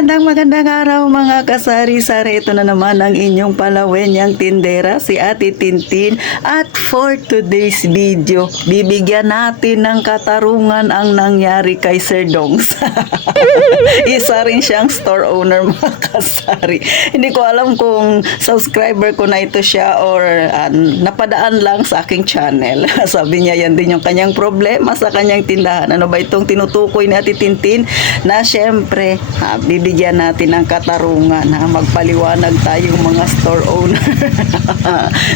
Magandang araw mga kasari-sari. Ito na naman ang inyong palawenyang tindera, si Ate Tintin. At for today's video, bibigyan natin ng katarungan ang nangyari kay Sir Dongs. Isa rin siyang store owner mga kasari. Hindi ko alam kung subscriber ko na ito siya or napadaan lang sa aking channel. Sabi niya yan din yung kanyang problema sa kanyang tindahan. Ano ba itong tinutukoy ni Ate Tintin? Na syempre, bibigyan natin ng katarungan, magpaliwanag tayong mga store owner.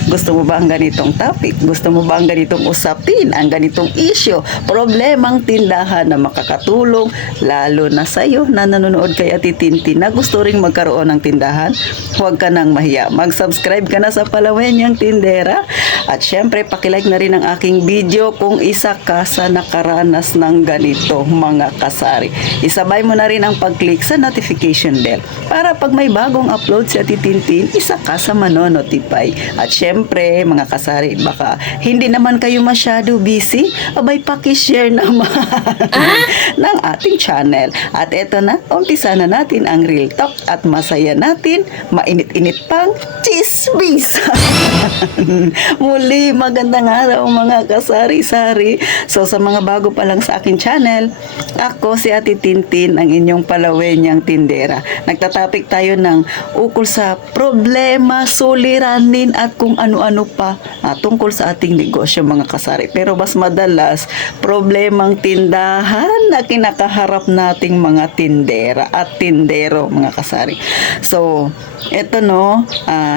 Gusto mo ba ang ganitong topic? Gusto mo ba ang ganitong usapin? Ang ganitong issue? Problemang tindahan na makakatulong lalo na sa'yo na nanonood kay Ate Tintin na gusto ring magkaroon ng tindahan? Huwag ka nang mahiya. Mag-subscribe ka na sa Palawenyang Tindera at syempre pakilike na rin ang aking video kung isa ka sa nakaranas ng ganito mga kasari. Isabay mo na rin ang pag-click sa notification bell para pag may bagong upload si Ate Tintin, isa ka sa manonotify. At syempre, mga kasari, baka hindi naman kayo masyado busy, abay paki-share naman ng ating channel. At eto na, umpisa na natin ang real talk at masaya natin, mainit-init pang chismis. Muli, magandang araw mga kasari-sari. So sa mga bago pa lang sa aking channel, ako si Ate Tintin, ang inyong palawenyang tindera. Nagtatapik tayo ng ukol sa problema, suliranin at kung ano-ano pa tungkol sa ating negosyo mga kasari. Pero mas madalas, problemang tindahan na kinakaharap nating mga tindera at tindero mga kasari. So, eto no,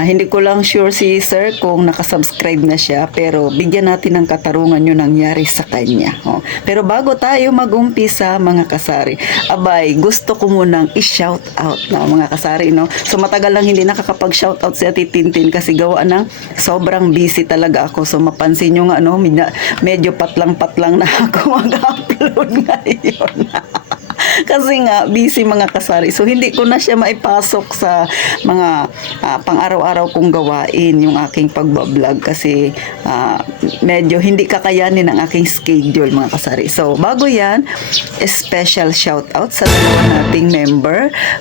hindi ko lang sure si sir kung nakasubscribe na siya, pero bigyan natin ng katarungan yung nangyari sa kanya. Pero bago tayo mag-umpisa mga kasari, abay, gusto ko munang i-shout out na mga kasari, no? So matagal lang hindi nakakapag-shout out si Ate Tintin kasi gawa ng sobrang busy talaga ako. So mapansin nyo nga, no, medyo patlang-patlang na ako mag-upload ngayon. Kasi nga, busy mga kasari. So, hindi ko na siya maipasok sa mga pang-araw-araw kong gawain, yung aking pagbablog. Kasi medyo hindi kakayanin ang aking schedule mga kasari. So, bago yan, special shout-out sa dalawa nating member.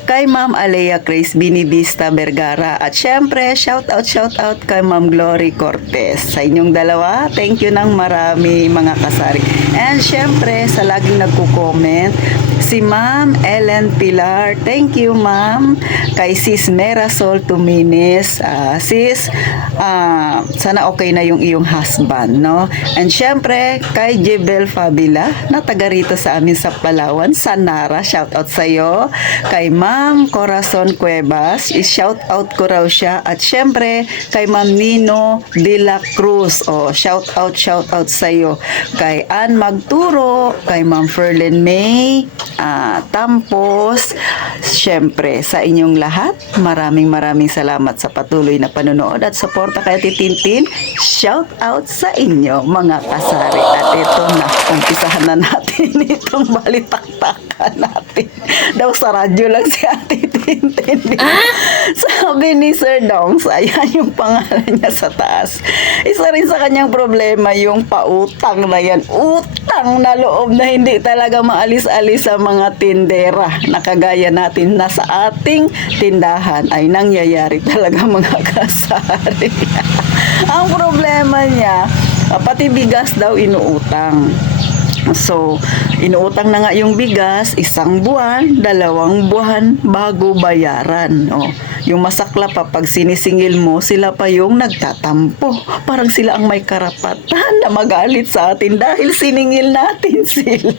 Kay Ma'am Alea Grace Binibista Vergara. At syempre, shout-out kay Ma'am Glory Cortez. Sa inyong dalawa, thank you ng marami mga kasari. And syempre, sa laging nagko-comment, si Ma'am Ellen Pilar, thank you ma'am. Kay Sis Merasol Tumines, sis, sana okay na yung iyong husband, no? And syempre, kay Jebel Fabila, na taga rito sa amin sa Palawan, Sanara, shout out sa'yo. Kay Ma'am Corazon Cuevas, shout out ko raw siya. At syempre, kay Ma'am Nino de la Cruz, shout out sa'yo. Kay Ann Magturo, kay Ma'am Ferlin May, Tampos, syempre sa inyong lahat, maraming salamat sa patuloy na panonood at suporta kay Ate Tintin. Shout out sa inyo mga kasari. At ito na, umpisahan na natin itong balitaktakan natin. Daw sa radyo lang si Ate Tintin. Sabi ni Sir Dongs, ayan yung pangalan niya sa taas. Isa rin sa kanyang problema yung pautang na yan. Utang na loob na hindi talaga maalis-alis sa mga tindera na kagaya natin na sa ating tindahan ay nangyayari talaga mga kasari. Ang problema niya, pati bigas daw inuutang. So, inuutang na nga yung bigas, 1 buwan, 2 buwan bago bayaran. Yung masakla pa, pag sinisingil mo, sila pa yung nagtatampo. Parang sila ang may karapatan na magalit sa atin dahil siningil natin sila.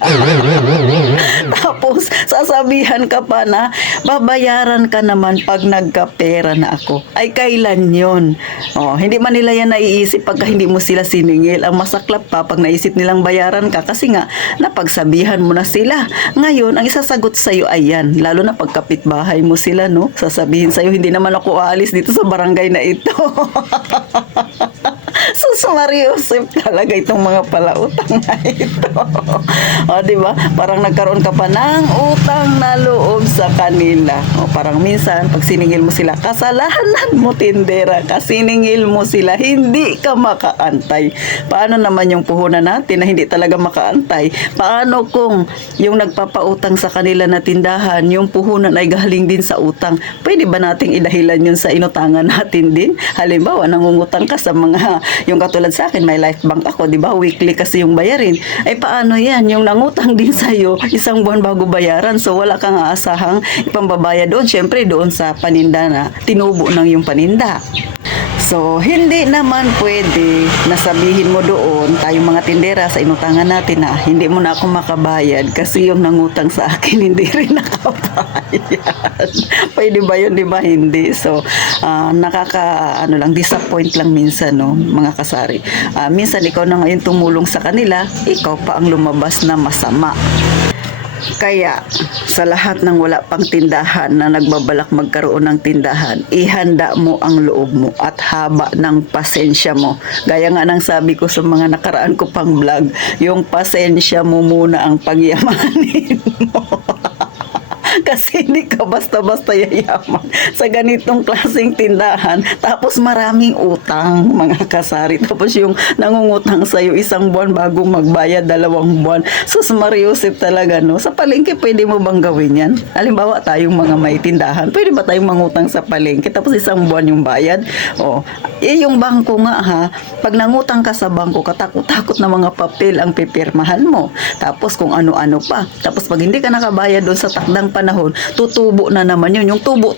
Tapos, sasabihan ka pa na, babayaran ka naman pag nagkapera na ako. Ay, kailan yun? Hindi man nila yan naiisip pagka hindi mo sila siningil. Ang masaklap pa, pag naisip nilang bayaran ka, kasi nga, napagsabihan mo na sila. Ngayon, ang isasagot sa'yo ay yan. Lalo na pag kapitbahay mo sila, no? Sasabihin sa'yo, hindi naman ako aalis dito sa barangay na ito. Sus Mariusip talaga itong mga palautang na ito. O, di ba? Parang nagkaroon ka pa ng utang na loob sa kanila. O, parang minsan, pag siningil mo sila, kasalanan mo, tindera. Kasiningil mo sila, hindi ka makaantay. Paano naman yung puhunan natin na hindi talaga makaantay? Paano kung yung nagpapautang sa kanila na tindahan, yung puhunan ay galing din sa utang? Pwede ba nating idahilan yun sa inutangan natin din? Halimbawa, nangungutang ka sa mga, yung katulad sa akin, may life bank ako, di ba? Weekly kasi yung bayarin. Ay paano yan? Yung nangutang din sa'yo, isang buwan bago bayaran. So wala kang aasahang ipambabaya doon. Siyempre doon sa paninda na tinubo ng yung paninda. So, hindi naman pwede na sabihin mo doon, tayong mga tindera sa inutangan natin na hindi mo na ako makabayad kasi yung nangutang sa akin hindi rin nakabayad. Pwede ba yun? Di ba? Hindi. So, disappoint lang minsan, no, mga kasari. Minsan ikaw na ngayon tumulong sa kanila, ikaw pa ang lumabas na masama. Kaya sa lahat ng wala pang tindahan na nagbabalak magkaroon ng tindahan, ihanda mo ang loob mo at haba ng pasensya mo. Gaya nga ng sabi ko sa mga nakaraan ko pang vlog, yung pasensya mo muna ang pagyamanin mo. Kasi hindi ka basta-basta yayaman sa ganitong klaseng tindahan. Tapos maraming utang, mga kasari. Tapos yung nangungutang sa'yo isang buwan bago magbayad 2 buwan. Sus Mariusip talaga, no? Sa palengke, pwede mo bang gawin yan? Halimbawa, tayong mga may tindahan, pwede ba tayong mangutang sa palengke? Tapos isang buwan yung bayad? O, yung bangko nga, ha? Pag nangutang ka sa bangko, katakot-takot na mga papel ang pipirmahan mo. Tapos kung ano-ano pa. Tapos pag hindi ka nakabayad doon sa takdang panahon, tutubo na naman yun. Yung tubo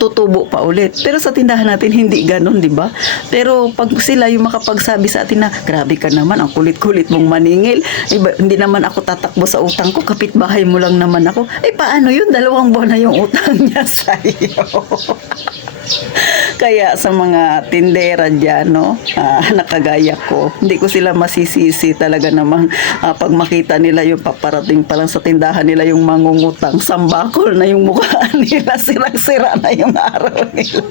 pa ulit. Pero sa tindahan natin, hindi ganun, di ba? Pero pag sila yung makapagsabi sa atin na, grabe ka naman, ang kulit-kulit mong maningil. Iba, hindi naman ako tatakbo sa utang ko, kapitbahay mo lang naman ako. Eh, paano yun? 2 buwan na yung utang niya sa'yo. Kaya sa mga tindera dyan, no, nakagaya ko, hindi ko sila masisisi talaga namang pag makita nila yung paparating pa lang sa tindahan nila yung mangungutang, sambakol na yung mukha nila, sirang-sira na yung araw nila.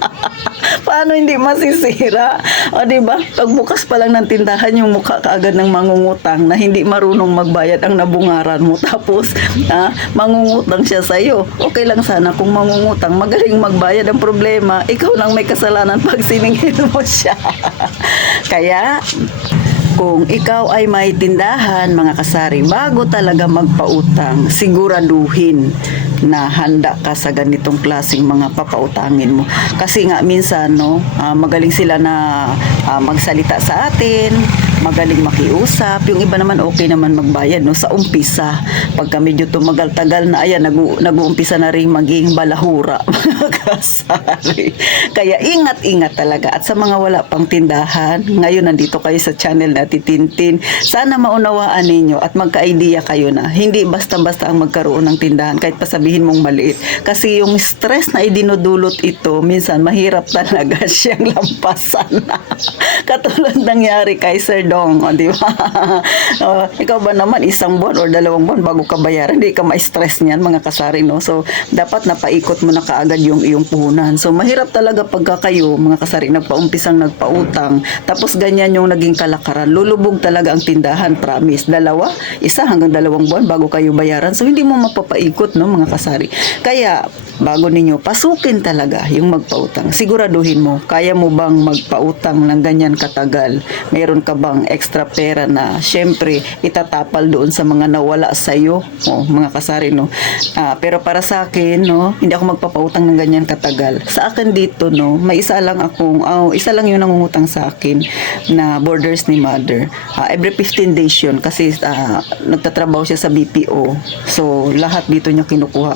Paano hindi masisira? O diba, pagbukas pa lang ng tindahan yung mukha kaagad ng mangungutang na hindi marunong magbayad ang nabungaran mo, tapos mangungutang siya sa'yo. Okay lang sana kung mangungutang, magaling magbayad. Ang problema, ikaw lang may kasalanan pag siningil mo siya. Kaya, kung ikaw ay may tindahan, mga kasari, bago talaga magpautang, siguraduhin na handa ka sa ganitong klaseng mga papautangin mo. Kasi nga minsan, no, magaling sila na magsalita sa atin, magaling makiusap. Yung iba naman okay naman magbayad, no, sa umpisa. Pagka medyo tumagal-tagal na, ayan, nag-uumpisa na rin maging balahura, mga kasari. Kaya ingat-ingat talaga. At sa mga wala pang tindahan, ngayon nandito kayo sa channel na Tintin. Sana maunawaan ninyo at magka-idea kayo na hindi basta-basta ang magkaroon ng tindahan kahit pa sabihin mong maliit. Kasi yung stress na idinudulot ito, minsan mahirap talaga siyang lampasan. Katulad nangyari kay Sir Dong, di ba? Ikaw ba naman, 1 buwan or 2 buwan bago ka bayaran, hindi ka ma-stress niyan, mga kasari, no? So, dapat napaikot mo na kaagad yung iyong puhunan. So, mahirap talaga pagka kayo, mga kasari, nagpaumpisang nagpautang, tapos ganyan yung naging kalakaran. Lulubog talaga ang tindahan, promise. 1 hanggang 2 buwan bago kayo bayaran. So, hindi mo mapapaikot, no, mga kasari. Kaya, bago ninyo pasukin talaga yung magpautang, siguraduhin mo, kaya mo bang magpautang ng ganyan katagal? Meron ka bang extra pera na syempre itatapal doon sa mga nawala sa'yo? Mga kasari, no? Pero para sa akin, no, hindi ako magpapautang ng ganyan katagal. Sa akin dito, no, may isa lang yung nangungutang sa akin na borders ni mother. Every 15 days yun kasi nagtatrabaho siya sa BPO. So, lahat dito niya kinukuha.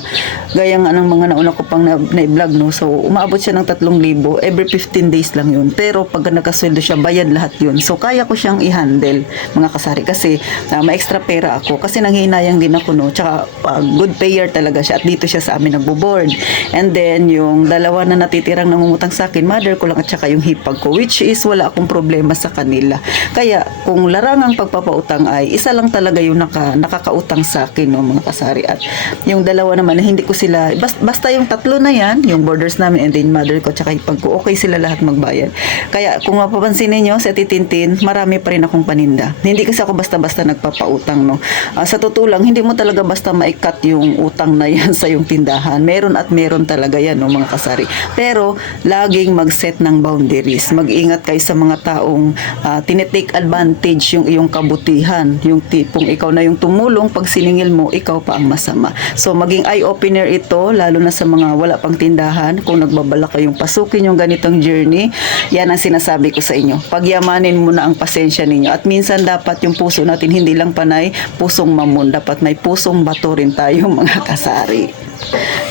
Gaya nga ng mga nauna ko pang na-vlog, no? So, umaabot siya ng 3,000. Every 15 days lang yun. Pero pag nakasweldo siya, bayad lahat yun. So, kaya ko siyang i-handle, mga kasari. Kasi, may extra pera ako. Kasi nanghihinayang din ako, no? Tsaka, good payer talaga siya. At dito siya sa amin nagbo-board. And then, yung 2 na natitirang nangungutang sa akin, mother ko lang at saka yung hipag ko. Which is, wala akong problema sa kanila. Kaya, kung larangang pagpapautang ay, isa lang talaga yung nakakautang sa akin, no, mga kasari. At yung 2 naman, hindi ko sila, basta basta yung tatlo na yan, yung borders namin and then mother ko, tsaka pag okay sila lahat magbayad. Kaya kung mapapansin ninyo sa Titintin, marami pa rin akong paninda. Hindi kasi ako basta-basta nagpapautang, no. Sa totoo lang, hindi mo talaga basta maikat yung utang na yan sa yung tindahan. Meron at meron talaga yan, no, mga kasari. Pero laging mag-set ng boundaries. Mag-ingat kayo sa mga taong tinitake advantage yung iyong kabutihan. Yung tipong ikaw na yung tumulong, pag siningil mo, ikaw pa ang masama. So maging eye-opener ito, lalo na sa mga wala pang tindahan. Kung nagbabalak kayong pasukin yung ganitong journey, yan ang sinasabi ko sa inyo. Pagyamanin mo na ang pasensya ninyo. At minsan dapat yung puso natin hindi lang panay pusong mamon, dapat may pusong bato rin tayo, mga kasari.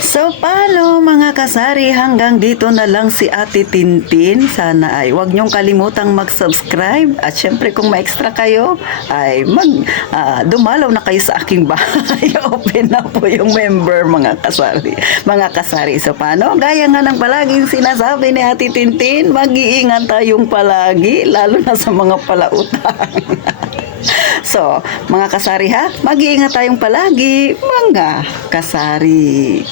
So paano, mga kasari, hanggang dito na lang si Ate Tintin. Sana ay huwag niyong kalimutang mag-subscribe at syempre kung ma-extra kayo ay dumalaw na kayo sa aking bahay. Open na po yung member, mga kasari. Mga kasari, so paano? Gaya nga ng palaging sinasabi ni Ate Tintin, mag-iingat tayong palagi, lalo na sa mga palautang. So, mga kasari ha, mag-iingat tayong palagi, mga kasari.